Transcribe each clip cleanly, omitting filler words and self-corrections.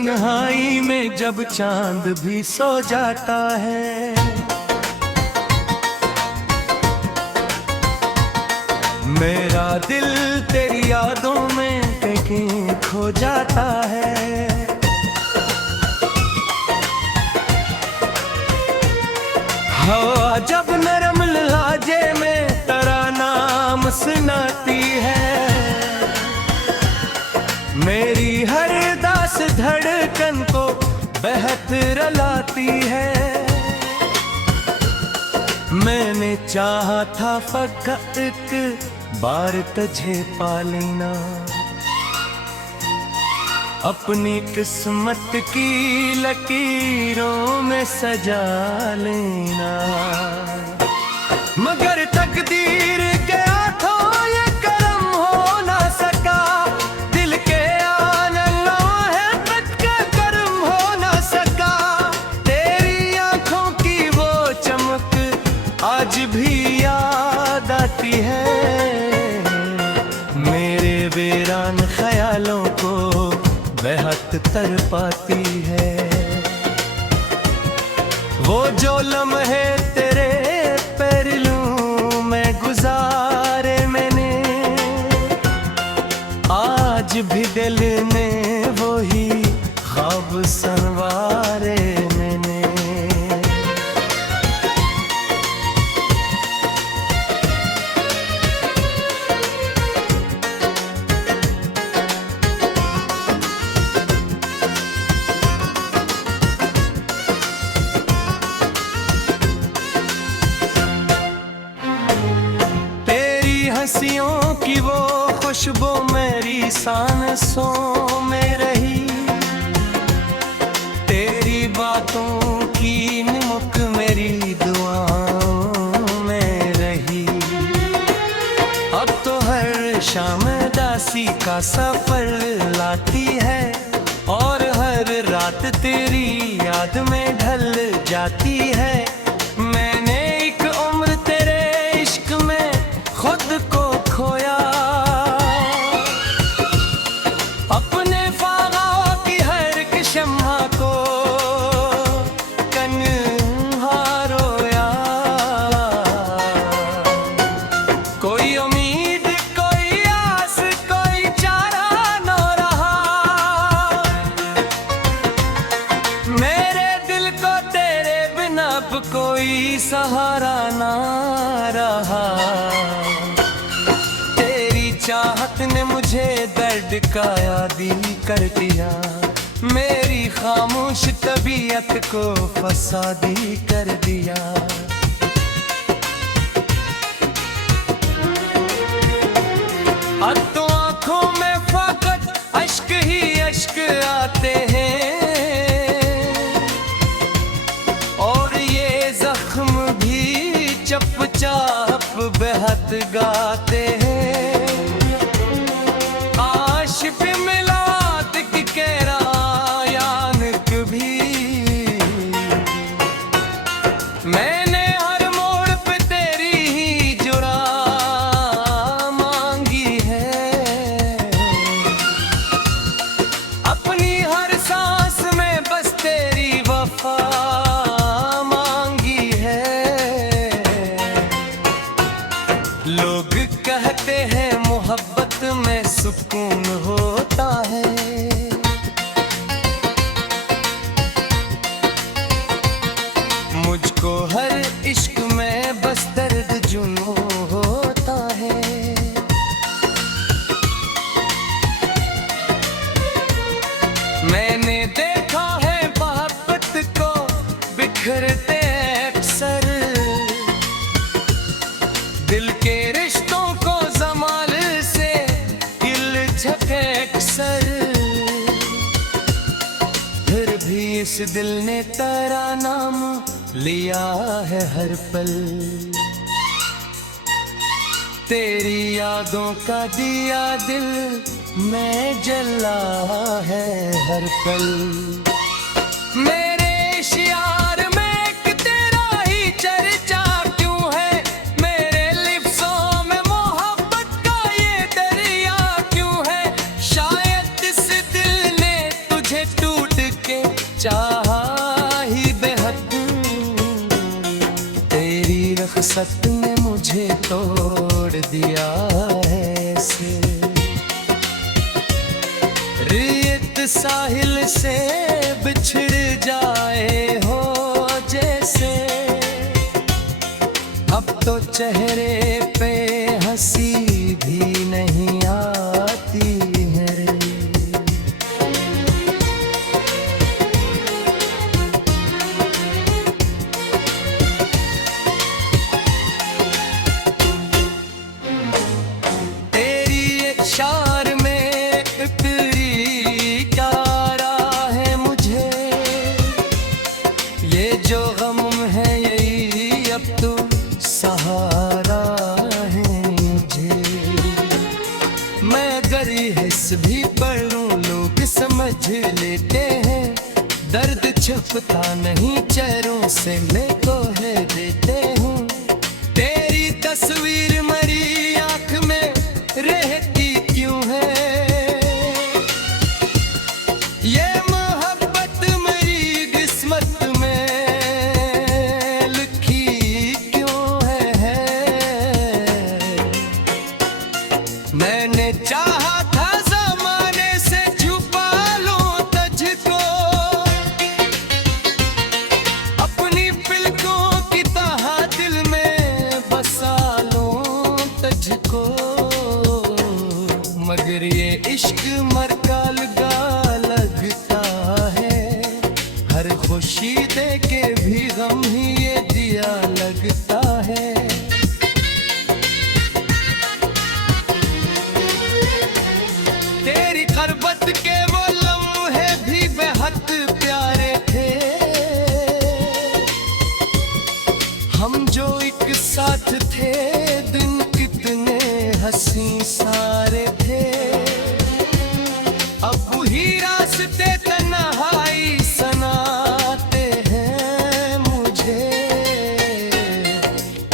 तन्हाई में जब चांद भी सो जाता है, मेरा दिल तेरी यादों में कहीं खो जाता है। हवा जब नरम लहजे में तेरा नाम सुनाती है, मेरी हर दास धड़कन को बेहतर लाती है। मैंने चाहा था फकत एक बार तुझे पा लेना, अपनी किस्मत की लकीरों में सजा लेना, मगर तकदीर के हाथों ये करम हो ना सका। दिल के आंगनों है तक का करम हो ना सका। तेरी आंखों की वो चमक आज भी याद आती है, मेरे वीरान ख्यालों को बेहद तड़पाती है। वो जो लम्हे तेरे पहलू में गुजारे मैंने, आज भी दिल ने वो ही ख्वाब संवारे मैंने। हंसियों की वो खुशबू मेरी सांसों में रही, तेरी बातों की निमक मेरी दुआओं में रही। अब तो हर शाम दासी का सफर लाती है, और हर रात तेरी याद में ढल जाती है। मैंने एक उम्र तेरे इश्क में खुद को खोया, अपने फागाओं की हर एक शम्मा को कन्हा रोया। कोई उम्मीद कोई आस कोई चारा न रहा, मेरे दिल को तेरे बिना अब कोई सहारा ना रहा। चाहत ने मुझे दर्द का यादी कर दिया, मेरी खामोश तबीयत को फसादी कर दिया। अब तो आंखों में फकत अश्क ही अश्क आते हैं, और ये जख्म भी चुपचाप बेहद गाते हैं। मैंने हर मोड़ पे तेरी ही जुरा मांगी है, अपनी हर सांस में बस तेरी वफा मांगी है। लोग कहते हैं मोहब्बत में सुकून होता है, मुझको हर इश्क में बस दर्द जुनू होता है। मैंने देखा है मोहब्बत को बिखरते अक्सर, दिल के रिश्तों को जमाल से गिल झके अक्सर। फिर भी इस दिल ने तेरा नाम लिया है हर पल, तेरी यादों का दिया दिल में जला है हर पल। मेरे इश्यार में एक तेरा ही चर्चा क्यों है, मेरे लिप्सों में मोहब्बत का ये दरिया क्यों है। शायद इस दिल ने तुझे टूट चाहा ही बेहद, तेरी रख़्सत ने मुझे तोड़ दिया ऐसे। रेत साहिल से बिछड़ जाए हो जैसे, अब तो चेहरे पे हंसी भी नहीं आती है। तेरी एक शार में इतनी क्या राह है मुझे, ये जो गम है यही अब तो सहारा है मुझे। मैं अगर हिस्स भी पढ़ूं लोग समझ लेते हैं, दर्द छुपता नहीं चेहरों से मैं कह देते हूँ। तेरी तस्वीर मरी आँख में रहती क्यों है, ये मोहब्बत मेरी किस्मत में लिखी क्यों है। मैंने चाहा था ज़माने से छुपा लूं तुझको, अपनी पलकों की तरह दिल में बसा लूं तुझको। मगर ये इश्क मरका लगा लगता है, हर खुशी दे के भी गम ही ये दिया लगता है। तेरी खरबत के वो लम्हे भी बेहद प्यारे थे, हम जो एक साथ थे दिन कितने हंसी सारे थे। अब वही रास्ते तन्हाई सनाते हैं मुझे,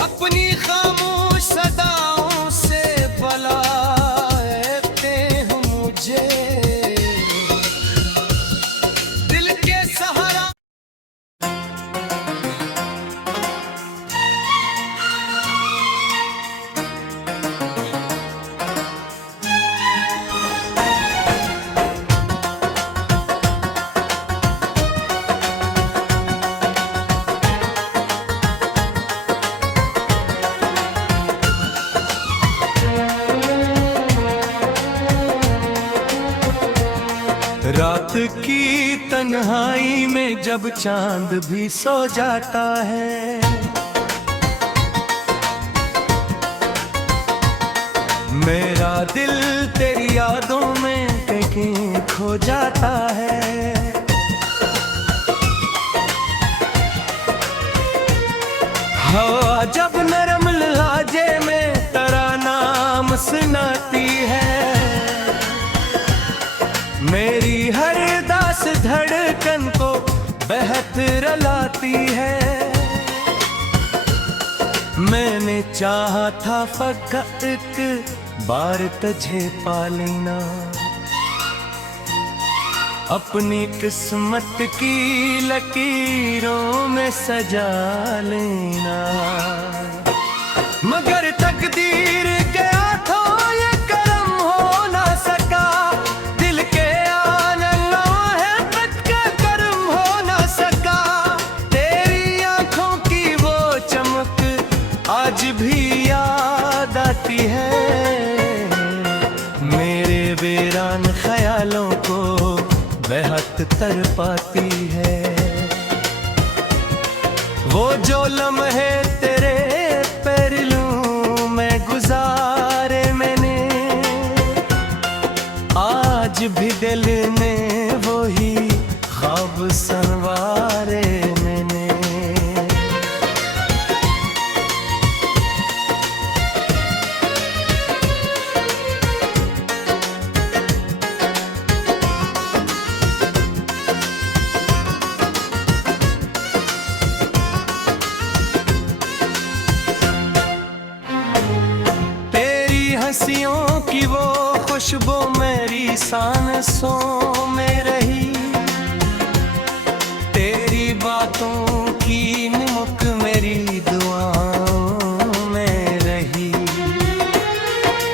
अपनी खामोश सदाओं से बुलाते हैं मुझे। दिल के सहारा रात की तन्हाई में जब चांद भी सो जाता है, मेरा दिल तेरी यादों में कहीं खो जाता है। हवा जब नरम लहजे में तेरा नाम सुनाती है, मेरी हर दास धड़कन को बेहतर लाती है। मैंने चाहा था फकत एक बार तुझे पा लेना, अपनी किस्मत की लकीरों में सजा लेना। मगर तकदीर के हाथों ये करम हो ना सका, दिल के आंगनों है तक का करम हो ना सका। तेरी आंखों की वो चमक आज भी याद आती है, मेरे वीरान ख्यालों को बेहद तड़पाती है। वो जो लम्हे तेरे पहलू में गुजारे मैंने, आज भी दिल ने वो ही ख्वाब संवारे मैंने। हंसियों की वो खुशबू मेरी सांसों में रही, बातों की निमक मेरी दुआओं में रही।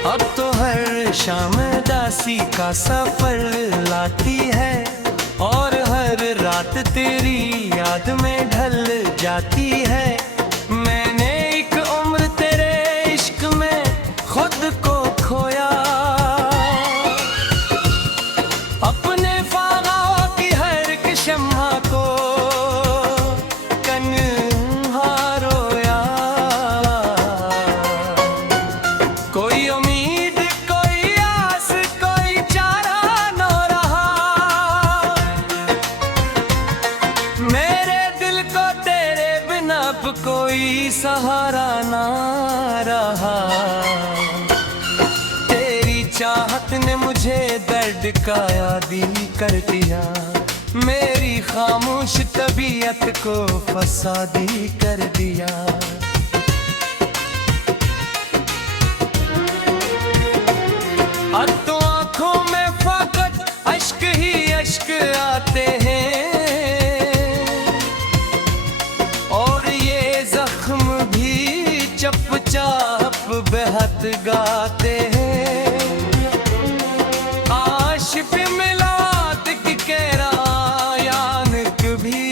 अब तो हर शाम दासी का सफर लाती है और हर रात तेरी याद में ढल जाती है। मैंने एक उम्र तेरे इश्क में खुद को खोया, अपने फागाओं की हर एक शम्मा को कन्हा रोया। कोई उम्मीद कोई आस कोई चारा न रहा, मेरे दिल को तेरे बिना अब कोई सहारा ना रहा। तेरी चाहत ने मुझे दर्द का यादी कर दिया, मेरी खामोश तबीयत को फसादी कर दिया। अब तो आंखों में फकत अश्क ही अश्क आते हैं और ये जख्म भी चुपचाप बेहद गाते हैं। आशिक मिलाद की कहरायान कभी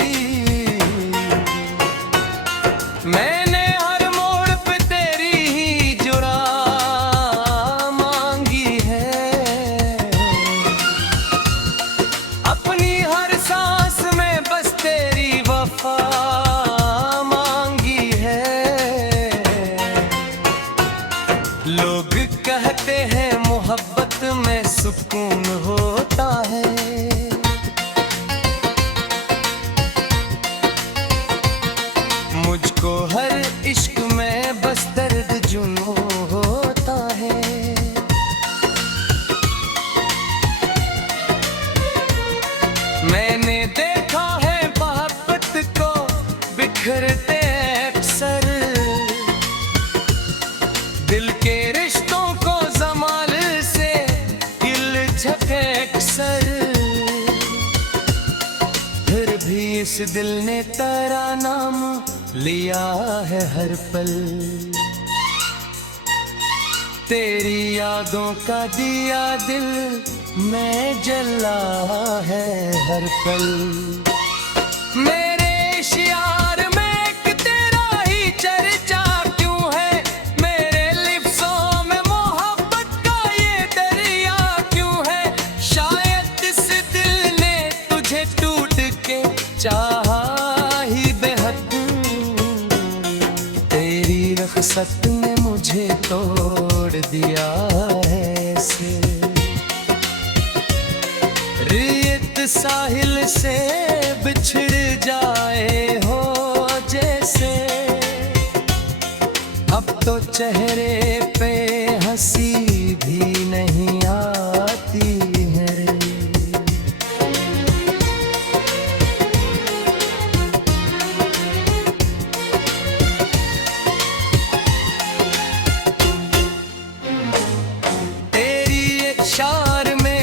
मैंने हर मोड़ पे तेरी ही जुरा मांगी है। अपनी हर सांस में बस तेरी वफा मांगी है। लोग कहते हैं मोहब्बत में सुकून होता है, मुझको हर इश्क में बस दर्द जुनू होता है। मैंने देखा है मोहब्बत को बिखरते अक्सर, दिल के रिश्तों को जमाल से दिल झके अक्सर। फिर भी इस दिल ने तेरा नाम लिया है हर पल, तेरी यादों का दिया दिल में जला है हर पल। मेरे इश्यार में एक तेरा ही चर्चा क्यों है, मेरे लिप्सों में मोहब्बत का ये दरिया क्यों है। शायद इस दिल ने तुझे टूट के चाहा ही बेहद, तेरी रख़्सत ने मुझे तोड़ दिया है ऐसे। रेत साहिल से बिछड़ जाए हो जैसे, अब तो चेहरे पे हंसी भी नहीं आती है। तेरी एक शार में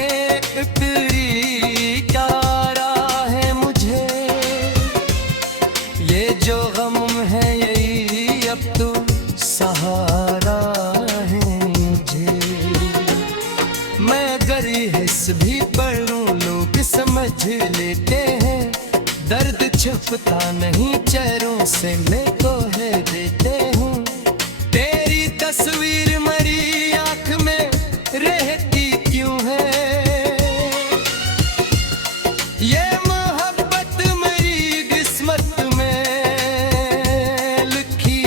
तेरी क्या राह है मुझे, ये जो गम है यही अब तो सहारा है मुझे। मैं अगर हिस्स भी पढ़ूं लोग समझ लेते हैं, दर्द छुपता नहीं चेहरों से मैं कह देते हूँ। तेरी तस्वीर मरी आँख में रहती क्यों है, ये मोहब्बत मेरी किस्मत में लिखी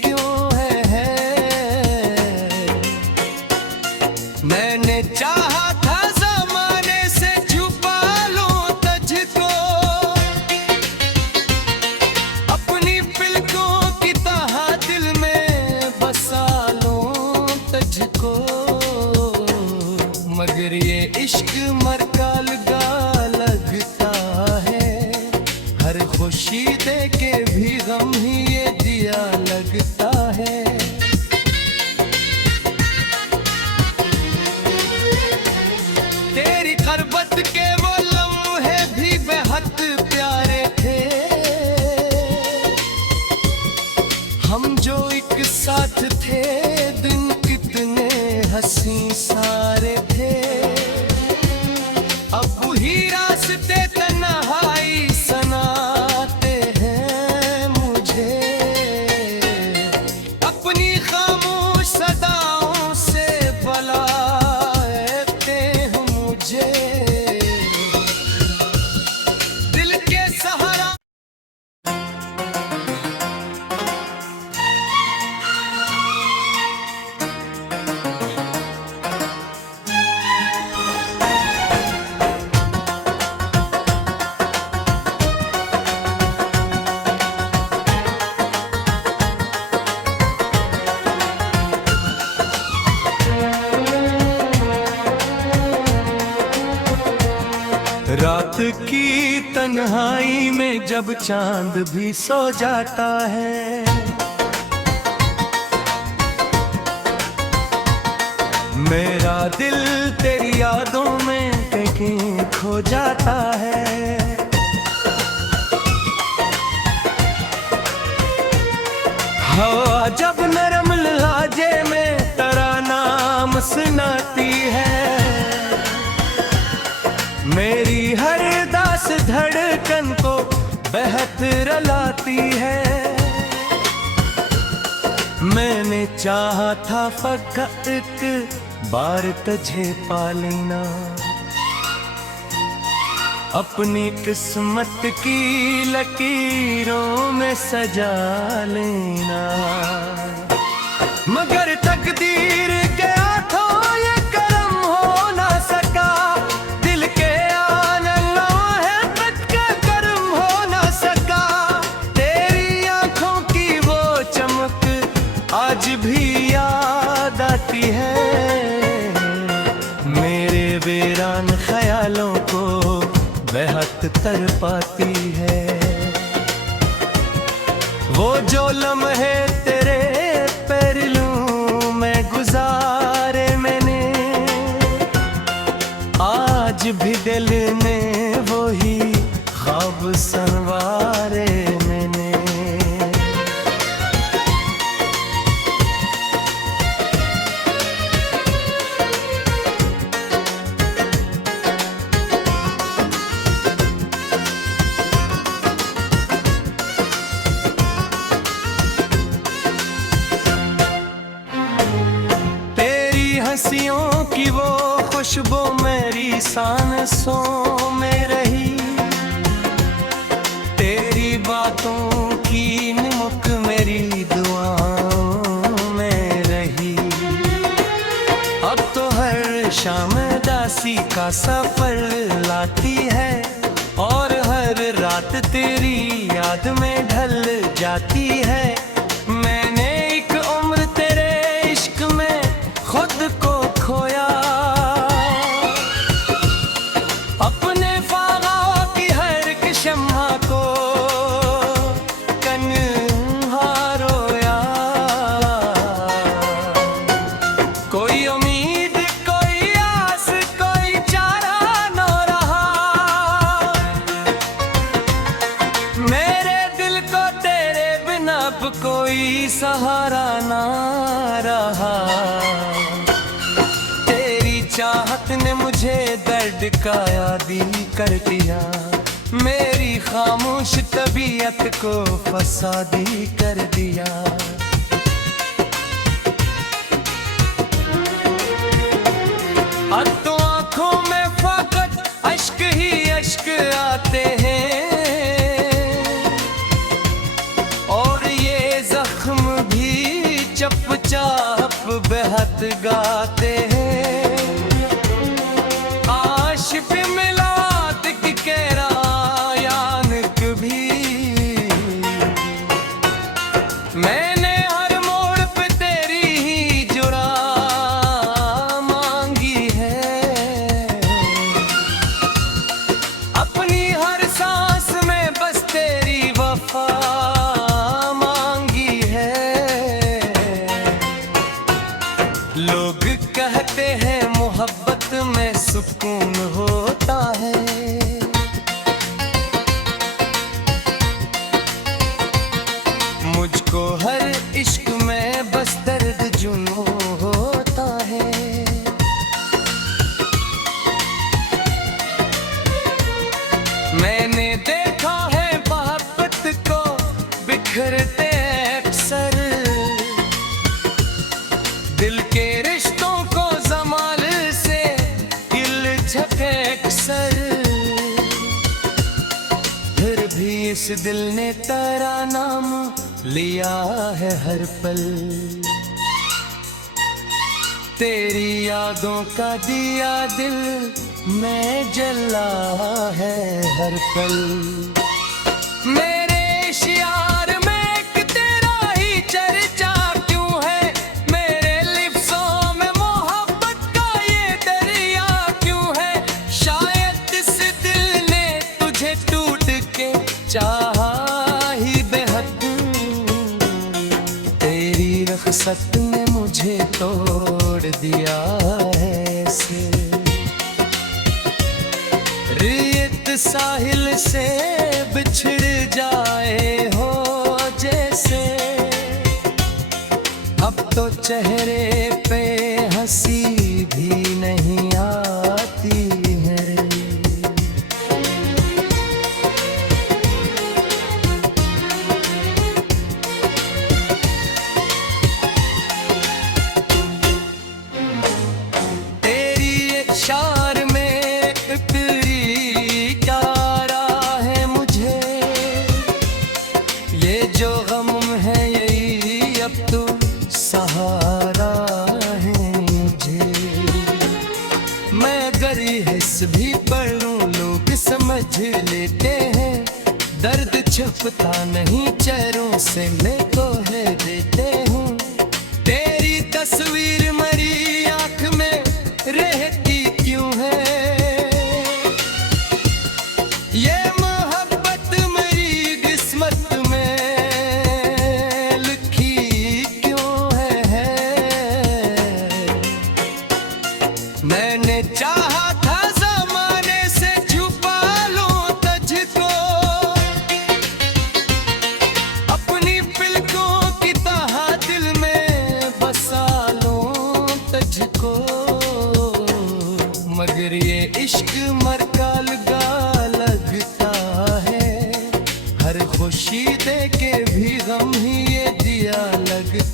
क्यों है। मैंने चाहा था ज़माने से छुपा लूं तुझको, अपनी पलकों की तरह दिल में बसा लूं तुझको। मगर ये इश्क मरका लगा लगता है, हर खुशी दे के भी गम ही ये दिया लगता है। तेरी खरबत के वो लम्हे भी बेहद प्यारे थे, में जब चांद भी सो जाता है, मेरा दिल तेरी यादों में कहीं खो जाता है। हवा जब नरम लहजे में तेरा नाम सुनाती है, मेरी हर दास धड़कन को बेहतर लाती है। मैंने चाहा था फकत एक बार तुझे पा लेना, अपनी किस्मत की लकीरों में सजा लेना, मगर तकदीर के हाथों ये करम हो ना सका। दिल के आंगनों है तक का करम हो ना सका। तेरी आंखों की वो चमक आज भी याद आती है, मेरे वीरान ख्यालों को बेहद तड़पाती है। वो जो लम्हे तेरे पहलू में गुजारे मैंने, आज भी दिल ने वो ही ख्वाब संवारे मैंने। हंसियों की वो खुशबू मेरी सांसों में रही, तेरी बातों की निमक मेरी दुआओं में रही। अब तो हर शाम दासी का सफर लाती है, और हर रात तेरी याद में ढल जाती है। मैंने एक उम्र तेरे इश्क में खुद को खोया, अपने फागाओं की हर एक शम्मा को कन्हा रोया। कोई उम्मीद कोई आस कोई चारा न रहा, मेरे दिल को तेरे बिना अब कोई सहारा ना रहा। चाहत ने मुझे दर्द का यादी कर दिया, मेरी खामोश तबीयत को फसादी कर दिया। अब तो आंखों में फकत अश्क ही अश्क आते हैं, और ये जख्म भी चुपचाप बेहद गाते हैं। मैंने हर मोड़ पे तेरी ही जुरा मांगी है, अपनी हर सांस में बस तेरी वफा मांगी है। लोग कहते हैं मोहब्बत में सुकून होता है, मुझको हर इश्क में बस दर्द जुनून होता है। मैंने देखा है मोहब्बत को बिखरते अक्सर, दिल के रिश्तों को जमाल से दिल झके अक्सर। फिर भी इस दिल ने तेरा नाम लिया है हर पल, तेरी यादों का दिया दिल में जला है हर पल। मेरे इश्यार में एक तेरा ही चर्चा क्यों है, मेरे लिप्सों में मोहब्बत का ये दरिया क्यों है। शायद इस दिल ने तुझे टूट के चाहा ही बेहद, तेरी रख़्सत ने मुझे तोड़ दिया ऐसे। रेत साहिल से बिछड़ जाए हो जैसे, अब तो चेहरे पे हंसी भी नहीं आती है। तेरी एक शार में पिपरी क्या राह है मुझे, ये जो गम है यही अब तो सहारा है मुझे। मैं अगर हिस्स भी पढ़ूं लोग समझ लेते हैं, दर्द छुपता नहीं चेहरों से मैं को है देते हूँ। तेरी तस्वीर मरी आँख में रहती क्यों है, ये मोहब्बत मेरी किस्मत में लिखी क्यों है। मैंने चाहा था ज़माने से छुपा लूं तुझको, अपनी पलकों की तरह दिल में बसा लूं तुझको, मगर ये इश्क मरका लगा लगता है, हर खुशी दे के भी गम ही ये दिया लगता